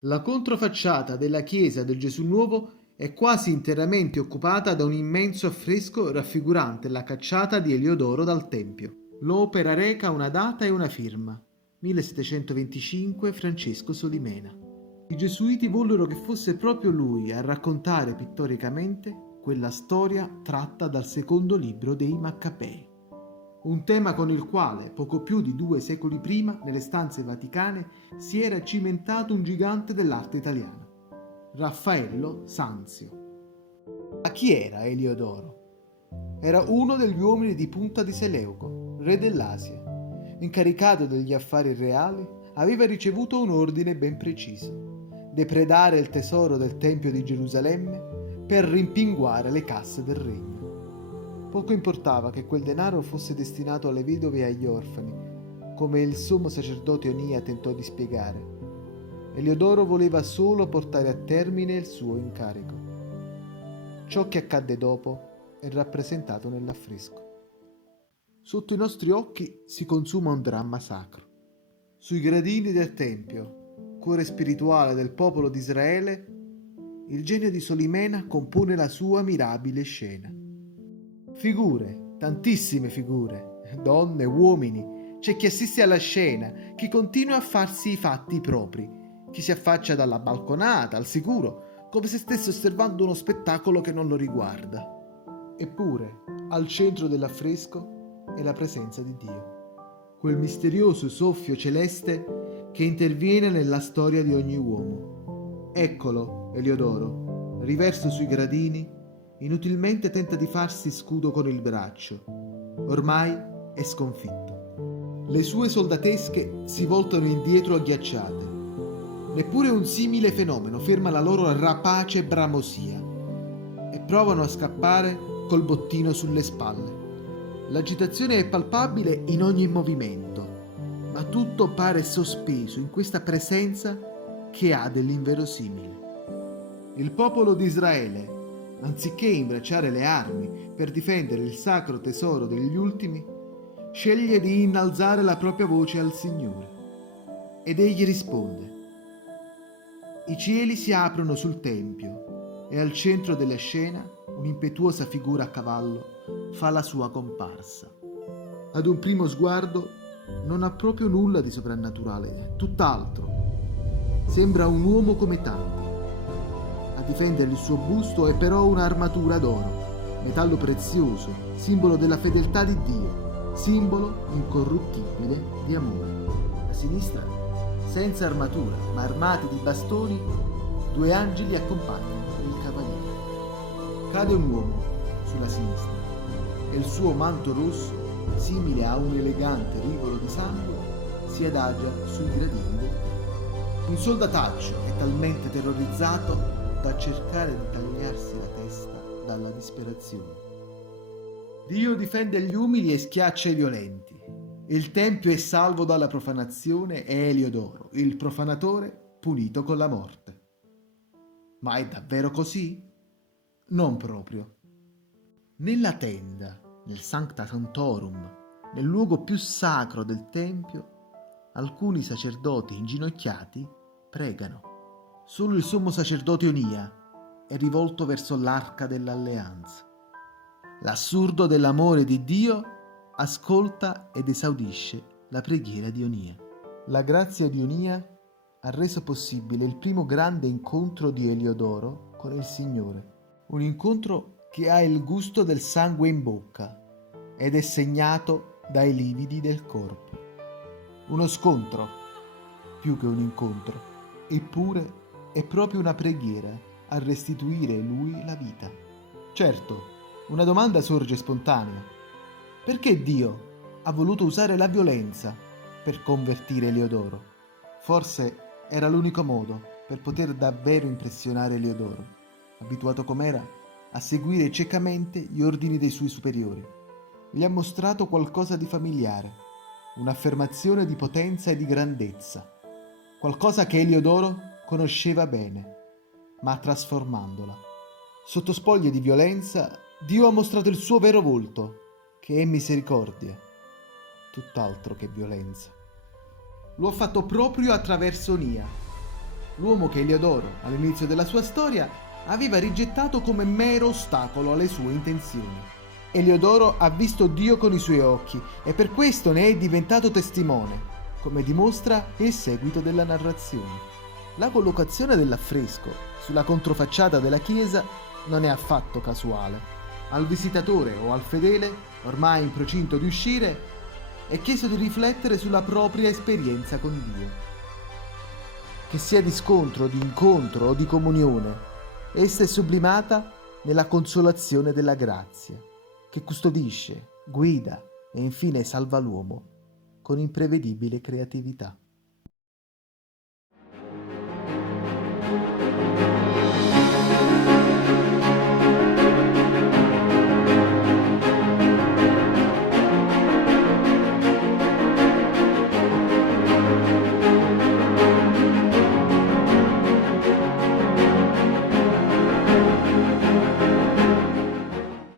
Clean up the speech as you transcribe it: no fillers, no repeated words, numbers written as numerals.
La controfacciata della chiesa del Gesù Nuovo è quasi interamente occupata da un immenso affresco raffigurante la cacciata di Eliodoro dal Tempio. L'opera reca una data e una firma, 1725 Francesco Solimena. I gesuiti vollero che fosse proprio lui a raccontare pittoricamente quella storia tratta dal secondo libro dei Maccabei. Un tema con il quale, poco più di 2 secoli prima, nelle stanze vaticane, si era cimentato un gigante dell'arte italiana, Raffaello Sanzio. Ma chi era Eliodoro? Era uno degli uomini di punta di Seleuco, re dell'Asia. Incaricato degli affari reali, aveva ricevuto un ordine ben preciso: depredare il tesoro del Tempio di Gerusalemme per rimpinguare le casse del regno. Poco importava che quel denaro fosse destinato alle vedove e agli orfani, come il sommo sacerdote Onia tentò di spiegare. Eliodoro voleva solo portare a termine il suo incarico. Ciò che accadde dopo è rappresentato nell'affresco. Sotto i nostri occhi si consuma un dramma sacro. Sui gradini del Tempio, cuore spirituale del popolo di Israele, il genio di Solimena compone la sua mirabile scena. Figure, tantissime figure, donne, uomini, c'è chi assiste alla scena, chi continua a farsi i fatti propri, chi si affaccia dalla balconata, al sicuro, come se stesse osservando uno spettacolo che non lo riguarda. Eppure, al centro dell'affresco è la presenza di Dio, quel misterioso soffio celeste che interviene nella storia di ogni uomo. Eccolo, Eliodoro, riverso sui gradini, inutilmente tenta di farsi scudo con il braccio. Ormai è sconfitto. Le sue soldatesche si voltano indietro agghiacciate. Neppure un simile fenomeno ferma la loro rapace bramosia e provano a scappare col bottino sulle spalle. L'agitazione è palpabile in ogni movimento, ma tutto pare sospeso in questa presenza che ha dell'inverosimile. Il popolo di Israele, anziché imbracciare le armi per difendere il sacro tesoro degli ultimi, sceglie di innalzare la propria voce al Signore. Ed egli risponde. I cieli si aprono sul Tempio e al centro della scena un'impetuosa figura a cavallo fa la sua comparsa. Ad un primo sguardo non ha proprio nulla di soprannaturale, tutt'altro. Sembra un uomo come tanti. A difendere il suo busto è però un'armatura d'oro, metallo prezioso, simbolo della fedeltà di Dio, simbolo incorruttibile di amore. A sinistra, senza armatura, ma armati di bastoni, 2 angeli accompagnano il cavaliere. Cade un uomo sulla sinistra e il suo manto rosso, simile a un elegante rivolo di sangue, si adagia sui gradini del tempio. Un soldataccio è talmente terrorizzato da cercare di tagliarsi la testa dalla disperazione. Dio difende gli umili e schiaccia i violenti. Il Tempio è salvo dalla profanazione e Eliodoro, il profanatore, punito con la morte. Ma è davvero così? Non proprio. Nella tenda, nel Sancta Sanctorum, nel luogo più sacro del Tempio, alcuni sacerdoti inginocchiati pregano. Solo il sommo sacerdote Onia è rivolto verso l'arca dell'alleanza. L'assurdo dell'amore di Dio ascolta ed esaudisce la preghiera di Onia. La grazia di Onia ha reso possibile il primo grande incontro di Eliodoro con il Signore. Un incontro che ha il gusto del sangue in bocca ed è segnato dai lividi del corpo. Uno scontro, più che un incontro, eppure è proprio una preghiera a restituire lui la vita. Certo, una domanda sorge spontanea. Perché Dio ha voluto usare la violenza per convertire Eliodoro? Forse era l'unico modo per poter davvero impressionare Eliodoro, abituato com'era a seguire ciecamente gli ordini dei suoi superiori. Gli ha mostrato qualcosa di familiare, un'affermazione di potenza e di grandezza, qualcosa che Eliodoro conosceva bene, ma trasformandola. Sotto spoglie di violenza, Dio ha mostrato il suo vero volto, che è misericordia, tutt'altro che violenza. Lo ha fatto proprio attraverso Onia, l'uomo che Eliodoro, all'inizio della sua storia, aveva rigettato come mero ostacolo alle sue intenzioni. Eliodoro ha visto Dio con i suoi occhi e per questo ne è diventato testimone, come dimostra il seguito della narrazione. La collocazione dell'affresco sulla controfacciata della chiesa non è affatto casuale. Al visitatore o al fedele, ormai in procinto di uscire, è chiesto di riflettere sulla propria esperienza con Dio. Che sia di scontro, di incontro o di comunione, essa è sublimata nella consolazione della grazia, che custodisce, guida e infine salva l'uomo con imprevedibile creatività.